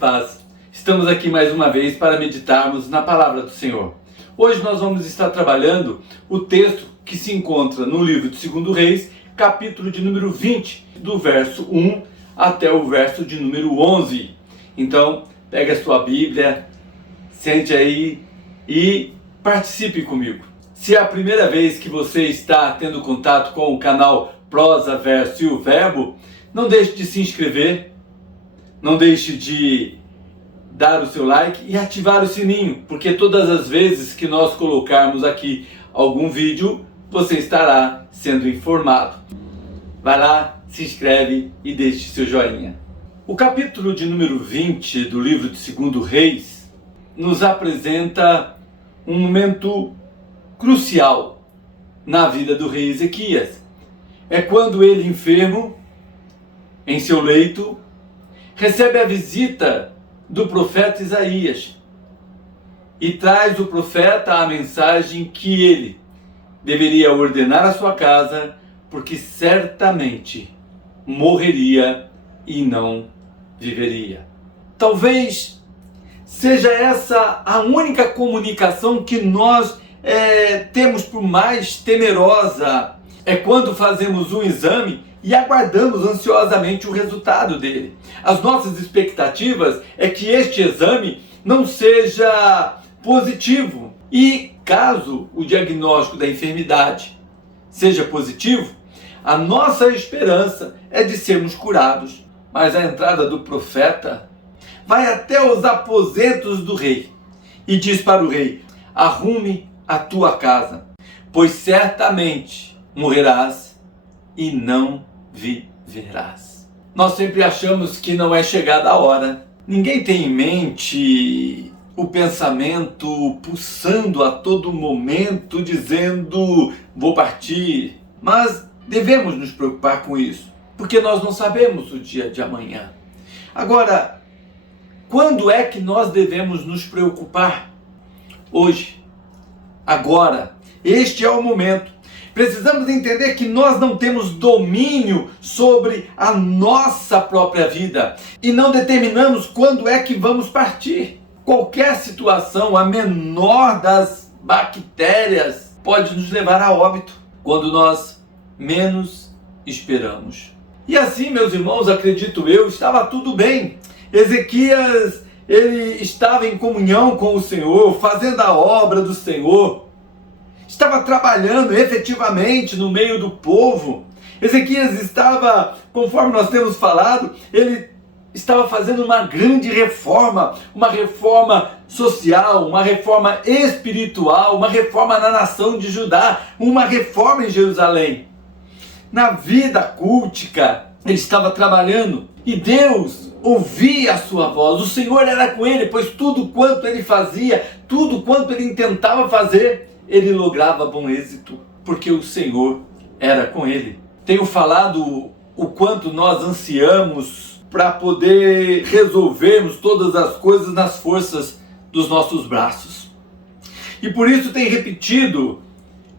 paz. Estamos aqui mais uma vez para meditarmos na palavra do Senhor. Hoje nós vamos estar trabalhando o texto que se encontra no livro de 2 Reis, capítulo de número 20, do verso 1 até o verso de número 11. Então, pega a sua Bíblia, sente aí e participe comigo. Se é a primeira vez que você está tendo contato com o canal Prosa, Verso e o Verbo, não deixe de se inscrever, não deixe de dar o seu like e ativar o sininho, porque todas as vezes que nós colocarmos aqui algum vídeo, você estará sendo informado. Vai lá, se inscreve e deixe seu joinha. O capítulo de número 20 do livro de 2 Reis nos apresenta um momento crucial na vida do rei Ezequias. É quando ele, enfermo, em seu leito, recebe a visita do profeta Isaías e traz o profeta a mensagem que ele deveria ordenar a sua casa, porque certamente morreria e não viveria. Talvez seja essa a única comunicação que nós temos por mais temerosa, é quando fazemos um exame e aguardamos ansiosamente o resultado dele. As nossas expectativas é que este exame não seja positivo. E caso o diagnóstico da enfermidade seja positivo, a nossa esperança é de sermos curados. Mas a entrada do profeta vai até os aposentos do rei e diz para o rei: arrume a tua casa, pois certamente morrerás e não viverás. Nós sempre achamos que não é chegada a hora. Ninguém tem em mente o pensamento pulsando a todo momento, dizendo: vou partir. Mas devemos nos preocupar com isso, porque nós não sabemos o dia de amanhã. Agora, quando é que nós devemos nos preocupar? Hoje, agora, este é o momento. Precisamos entender que nós não temos domínio sobre a nossa própria vida e não determinamos quando é que vamos partir. Qualquer situação, a menor das bactérias, pode nos levar a óbito quando nós menos esperamos. E assim, meus irmãos, acredito eu, estava tudo bem. Ezequias, ele estava em comunhão com o Senhor, fazendo a obra do Senhor. Estava trabalhando efetivamente no meio do povo. Ezequias estava, conforme nós temos falado, ele estava fazendo uma grande reforma, uma reforma social, uma reforma espiritual, uma reforma na nação de Judá, uma reforma em Jerusalém. Na vida cultica, ele estava trabalhando e Deus ouvia a sua voz. O Senhor era com ele, pois tudo quanto ele fazia, tudo quanto ele intentava fazer, ele lograva bom êxito, porque o Senhor era com ele. Tenho falado o quanto nós ansiamos para poder resolvermos todas as coisas nas forças dos nossos braços. E por isso tenho repetido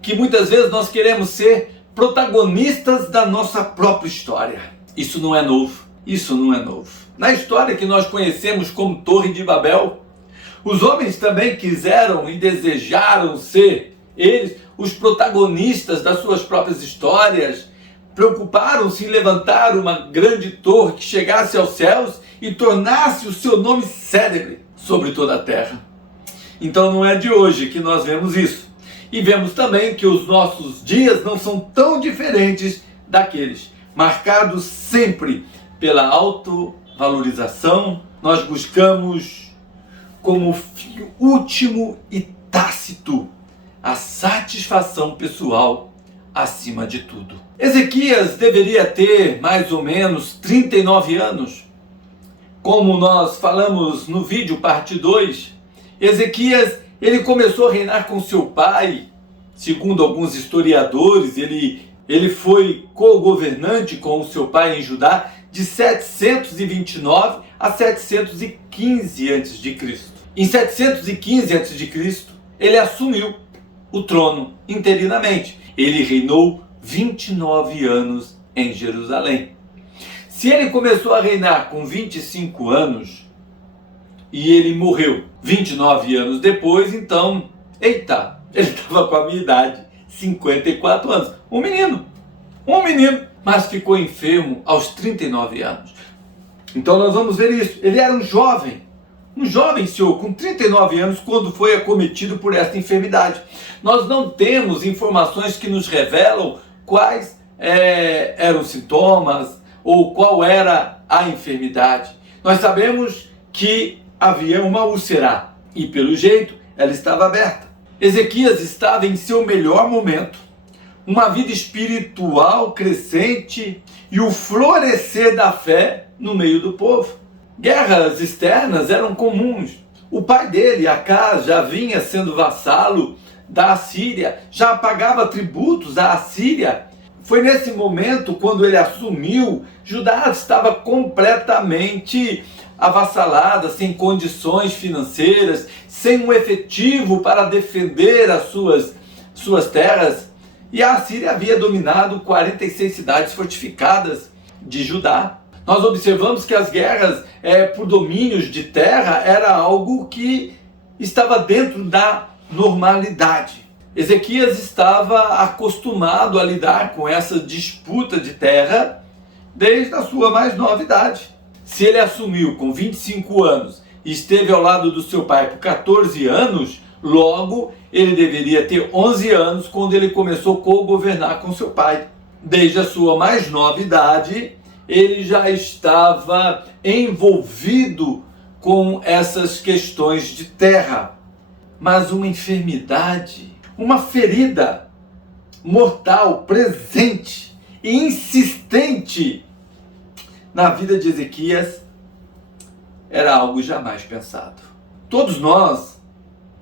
que muitas vezes nós queremos ser protagonistas da nossa própria história. Isso não é novo. Isso não é novo. Na história que nós conhecemos como Torre de Babel, os homens também quiseram e desejaram ser eles os protagonistas das suas próprias histórias. Preocuparam-se em levantar uma grande torre que chegasse aos céus e tornasse o seu nome célebre sobre toda a terra. Então não é de hoje que nós vemos isso. E vemos também que os nossos dias não são tão diferentes daqueles, marcados sempre pela autovalorização. Nós buscamos como fim último e tácito a satisfação pessoal acima de tudo. Ezequias deveria ter mais ou menos 39 anos. Como nós falamos no vídeo parte 2, Ezequias ele começou a reinar com seu pai. Segundo alguns historiadores, ele foi co-governante com o seu pai em Judá de 729 a 715 a.C. Em 715 a.C., ele assumiu o trono interinamente. Ele reinou 29 anos em Jerusalém. Se ele começou a reinar com 25 anos, e ele morreu. 29 anos depois, então, eita, ele estava com a minha idade, 54 anos. Um menino, mas ficou enfermo aos 39 anos. Então nós vamos ver isso. Ele era um jovem, senhor, com 39 anos, quando foi acometido por esta enfermidade. Nós não temos informações que nos revelam quais eram os sintomas ou qual era a enfermidade. Nós sabemos que havia uma úlcera e, pelo jeito, ela estava aberta. Ezequias estava em seu melhor momento, uma vida espiritual crescente e o florescer da fé no meio do povo. Guerras externas eram comuns. O pai dele, Acaz, já vinha sendo vassalo da Assíria, já pagava tributos à Assíria. Foi nesse momento, quando ele assumiu, Judá estava completamente avassalada, sem condições financeiras, sem um efetivo para defender as suas terras. E a Assíria havia dominado 46 cidades fortificadas de Judá. Nós observamos que as guerras por domínios de terra era algo que estava dentro da normalidade. Ezequias estava acostumado a lidar com essa disputa de terra desde a sua mais nova idade. Se ele assumiu com 25 anos e esteve ao lado do seu pai por 14 anos, logo ele deveria ter 11 anos quando ele começou a co-governar com seu pai. Desde a sua mais nova idade, ele já estava envolvido com essas questões de terra. Mas uma enfermidade, uma ferida mortal, presente e insistente na vida de Ezequias, era algo jamais pensado. Todos nós,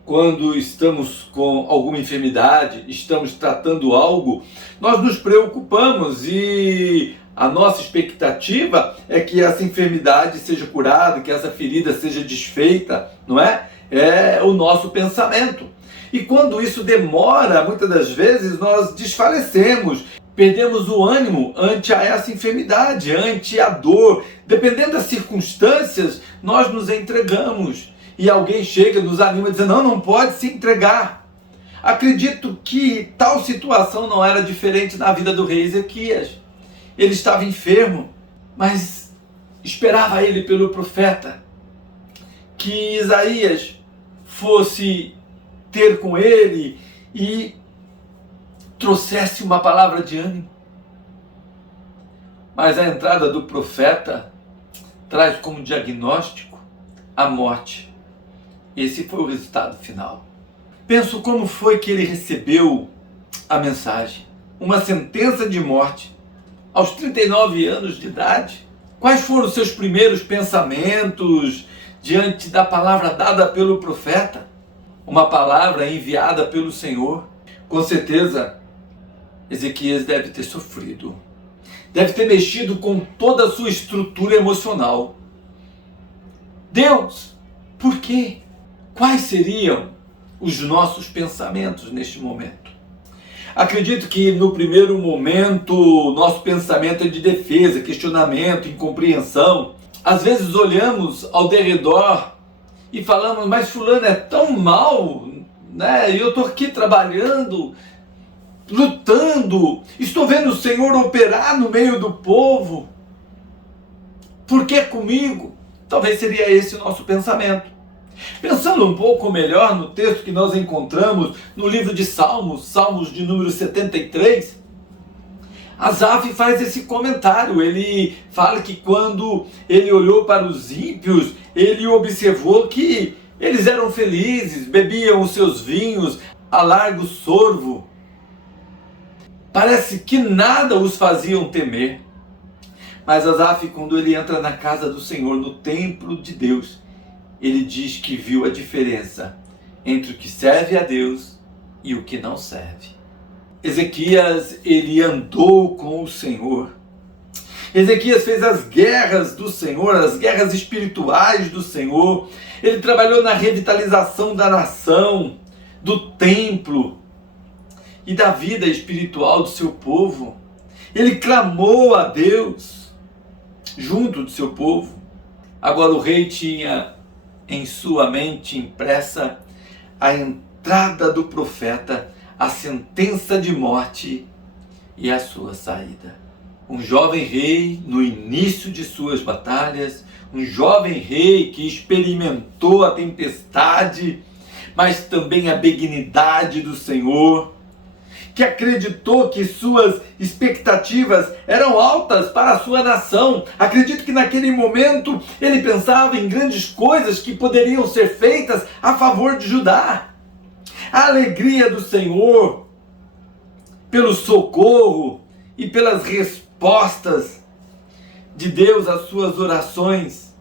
quando estamos com alguma enfermidade, estamos tratando algo, nós nos preocupamos e a nossa expectativa é que essa enfermidade seja curada, que essa ferida seja desfeita, não é? É o nosso pensamento. E quando isso demora, muitas das vezes nós desfalecemos, perdemos o ânimo ante essa enfermidade, ante a dor. Dependendo das circunstâncias, nós nos entregamos. E alguém chega e nos anima dizendo, não pode se entregar. Acredito que tal situação não era diferente na vida do rei Ezequias. Ele estava enfermo, mas esperava ele pelo profeta que Isaías fosse ter com ele e trouxesse uma palavra de ânimo. Mas a entrada do profeta traz como diagnóstico a morte. Esse foi o resultado final. Penso como foi que ele recebeu a mensagem. Uma sentença de morte aos 39 anos de idade. Quais foram os seus primeiros pensamentos diante da palavra dada pelo profeta? Uma palavra enviada pelo Senhor. Com certeza, Ezequias deve ter sofrido. Deve ter mexido com toda a sua estrutura emocional. Deus, por quê? Quais seriam os nossos pensamentos neste momento? Acredito que no primeiro momento, nosso pensamento é de defesa, questionamento, incompreensão. Às vezes olhamos ao derredor e falamos, mas fulano é tão mal, né? Eu estou aqui trabalhando, lutando, estou vendo o Senhor operar no meio do povo. Por que comigo? Talvez seria esse o nosso pensamento. Pensando um pouco melhor no texto que nós encontramos no livro de Salmos, Salmos de número 73, Asaf faz esse comentário. Ele fala que quando ele olhou para os ímpios, ele observou que eles eram felizes, bebiam os seus vinhos a largo sorvo. Parece que nada os faziam temer. Mas Asaf, quando ele entra na casa do Senhor, no templo de Deus, ele diz que viu a diferença entre o que serve a Deus e o que não serve. Ezequias, ele andou com o Senhor. Ezequias fez as guerras do Senhor, as guerras espirituais do Senhor. Ele trabalhou na revitalização da nação, do templo e da vida espiritual do seu povo. Ele clamou a Deus junto do seu povo. Agora o rei tinha em sua mente impressa a entrada do profeta, a sentença de morte e a sua saída. Um jovem rei no início de suas batalhas, um jovem rei que experimentou a tempestade, mas também a benignidade do Senhor, que acreditou que suas expectativas eram altas para a sua nação. Acredito que naquele momento ele pensava em grandes coisas que poderiam ser feitas a favor de Judá. A alegria do Senhor pelo socorro e pelas respostas de Deus às suas orações.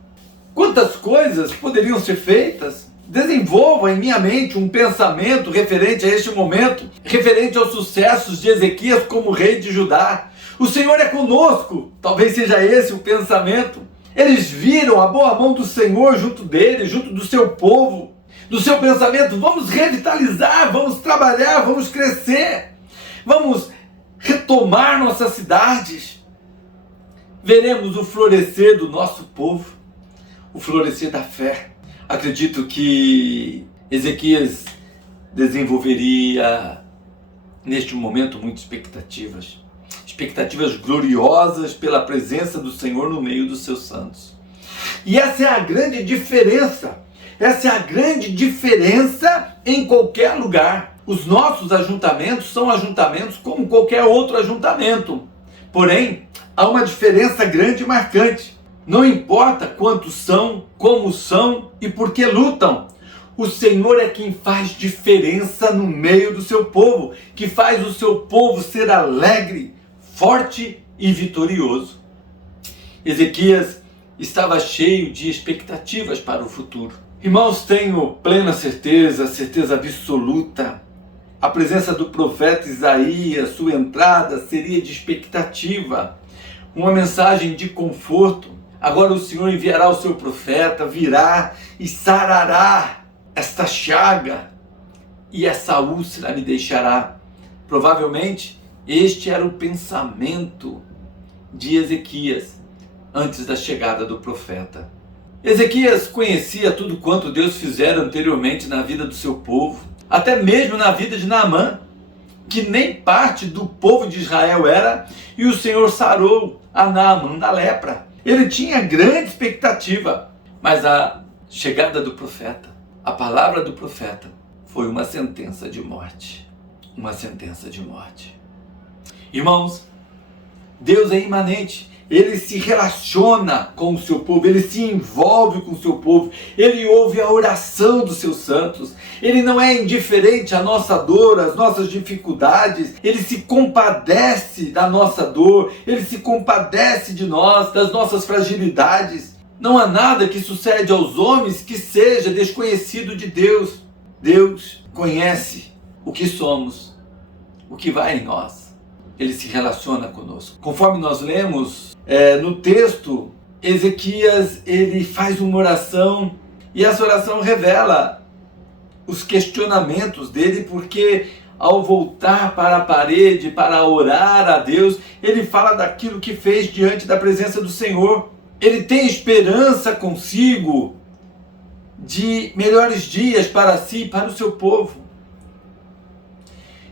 Quantas coisas poderiam ser feitas? Desenvolva em minha mente um pensamento referente a este momento, referente aos sucessos de Ezequias como rei de Judá. O Senhor é conosco, talvez seja esse o pensamento. Eles viram a boa mão do Senhor junto dele, junto do seu povo, do seu pensamento. Vamos revitalizar, vamos trabalhar, vamos crescer, vamos retomar nossas cidades. Veremos o florescer do nosso povo, o florescer da fé. Acredito que Ezequias desenvolveria neste momento muitas expectativas gloriosas pela presença do Senhor no meio dos seus santos. E essa é a grande diferença, em qualquer lugar. Os nossos ajuntamentos são ajuntamentos como qualquer outro ajuntamento, porém há uma diferença grande e marcante. Não importa quantos são, como são e por que lutam. O Senhor é quem faz diferença no meio do seu povo, que faz o seu povo ser alegre, forte e vitorioso. Ezequias estava cheio de expectativas para o futuro. Irmãos, tenho plena certeza absoluta. A presença do profeta Isaías, sua entrada seria de expectativa, uma mensagem de conforto. Agora o Senhor enviará o seu profeta, virá e sarará esta chaga e essa úlcera me deixará. Provavelmente este era o pensamento de Ezequias antes da chegada do profeta. Ezequias conhecia tudo quanto Deus fizera anteriormente na vida do seu povo, até mesmo na vida de Naamã, que nem parte do povo de Israel era, e o Senhor sarou a Naamã da lepra. Ele tinha grande expectativa, mas a chegada do profeta, a palavra do profeta, foi uma sentença de morte. Uma sentença de morte. Irmãos, Deus é imanente. Ele se relaciona com o seu povo, ele se envolve com o seu povo, ele ouve a oração dos seus santos, ele não é indiferente à nossa dor, às nossas dificuldades, ele se compadece da nossa dor, ele se compadece de nós, das nossas fragilidades. Não há nada que sucede aos homens que seja desconhecido de Deus. Deus conhece o que somos, o que vai em nós. Ele se relaciona conosco. Conforme nós lemos no texto, Ezequias ele faz uma oração e essa oração revela os questionamentos dele, porque ao voltar para a parede para orar a Deus, ele fala daquilo que fez diante da presença do Senhor. Ele tem esperança consigo de melhores dias para si e para o seu povo.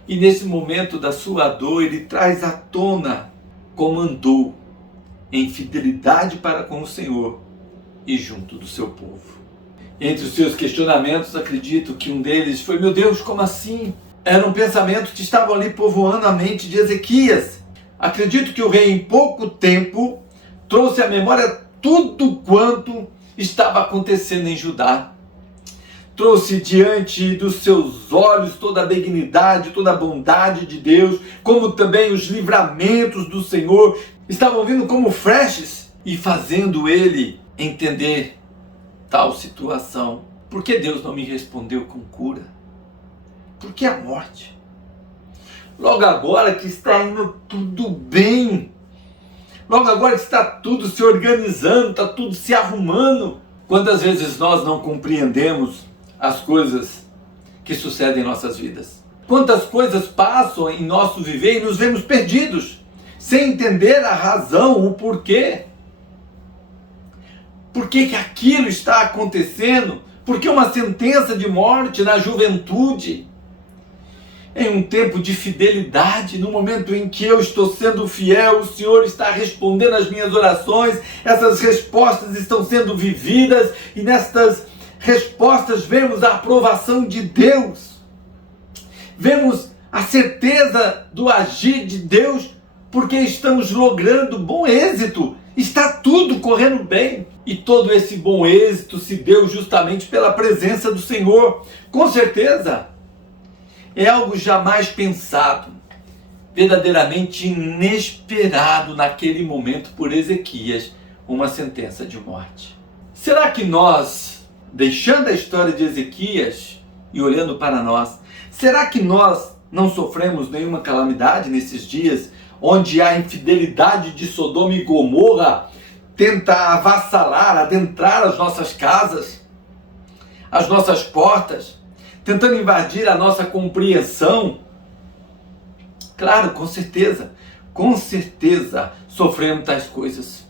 E nesse momento da sua dor, ele traz à tona como andou em fidelidade para com o Senhor e junto do seu povo. Entre os seus questionamentos, acredito que um deles foi: meu Deus, como assim? Eram pensamentos que estavam ali povoando a mente de Ezequias. Acredito que o rei, em pouco tempo, trouxe à memória tudo quanto estava acontecendo em Judá. Trouxe diante dos seus olhos toda a benignidade, toda a bondade de Deus, como também os livramentos do Senhor estavam vindo como flashes e fazendo ele entender tal situação. Por que Deus não me respondeu com cura? Por que a morte? Logo agora que está indo tudo bem, logo agora que está tudo se organizando, está tudo se arrumando. Quantas vezes nós não compreendemos as coisas que sucedem em nossas vidas? Quantas coisas passam em nosso viver e nos vemos perdidos, sem entender a razão, o porquê. Por que aquilo está acontecendo? Por que uma sentença de morte na juventude? Em um tempo de fidelidade, no momento em que eu estou sendo fiel, o Senhor está respondendo às minhas orações, essas respostas estão sendo vividas, e nestas respostas vemos a aprovação de Deus, vemos a certeza do agir de Deus, porque estamos logrando bom êxito, está tudo correndo bem, e todo esse bom êxito se deu justamente pela presença do Senhor, com certeza. É algo jamais pensado, verdadeiramente inesperado naquele momento por Ezequias, uma sentença de morte. Será que nós, deixando a história de Ezequias e olhando para nós, será que nós não sofremos nenhuma calamidade nesses dias, onde a infidelidade de Sodoma e Gomorra tenta avassalar, adentrar as nossas casas, as nossas portas, tentando invadir a nossa compreensão? Claro, com certeza sofremos tais coisas.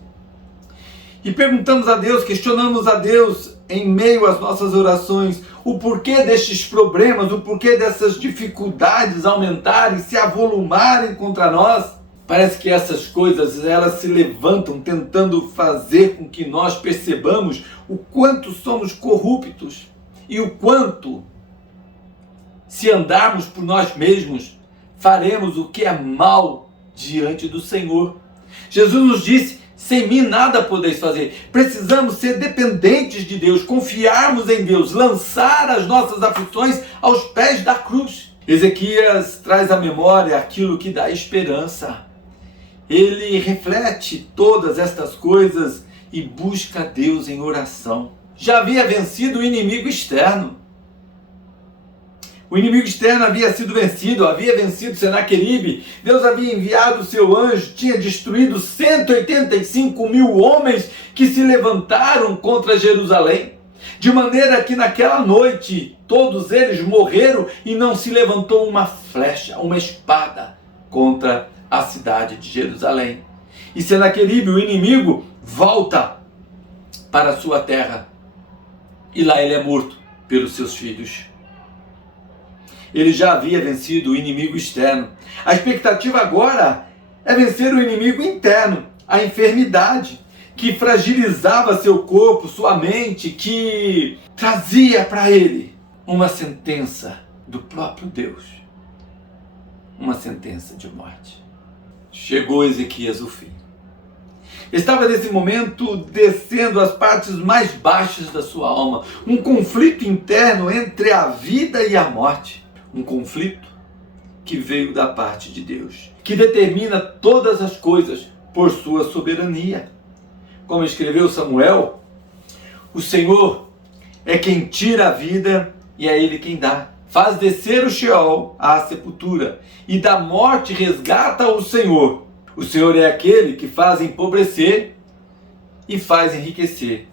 E perguntamos a Deus, questionamos a Deus em meio às nossas orações, o porquê destes problemas, o porquê dessas dificuldades aumentarem, se avolumarem contra nós. Parece que essas coisas, elas se levantam tentando fazer com que nós percebamos o quanto somos corruptos e o quanto, se andarmos por nós mesmos, faremos o que é mal diante do Senhor. Jesus nos disse: sem mim nada podeis fazer. Precisamos ser dependentes de Deus, confiarmos em Deus, lançar as nossas aflições aos pés da cruz. Ezequias traz à memória aquilo que dá esperança. Ele reflete todas estas coisas e busca Deus em oração. Já havia vencido o inimigo externo. O inimigo externo havia sido vencido, havia vencido Senaqueribe. Deus havia enviado o seu anjo, tinha destruído 185.000 homens que se levantaram contra Jerusalém. De maneira que naquela noite todos eles morreram e não se levantou uma flecha, uma espada contra a cidade de Jerusalém. E Senaqueribe, o inimigo, volta para a sua terra. E lá ele é morto pelos seus filhos. Ele já havia vencido o inimigo externo. A expectativa agora é vencer o inimigo interno, a enfermidade, que fragilizava seu corpo, sua mente, que trazia para ele uma sentença do próprio Deus. Uma sentença de morte. Chegou Ezequias o fim. Estava nesse momento descendo as partes mais baixas da sua alma. Um conflito interno entre a vida e a morte. Um conflito que veio da parte de Deus, que determina todas as coisas por sua soberania. Como escreveu Samuel, o Senhor é quem tira a vida e é Ele quem dá. Faz descer o Sheol à sepultura, e da morte resgata o Senhor. O Senhor é aquele que faz empobrecer e faz enriquecer.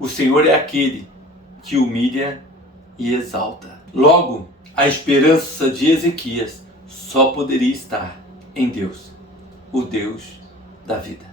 O Senhor é aquele que humilha e exalta. Logo, a esperança de Ezequias só poderia estar em Deus, o Deus da vida.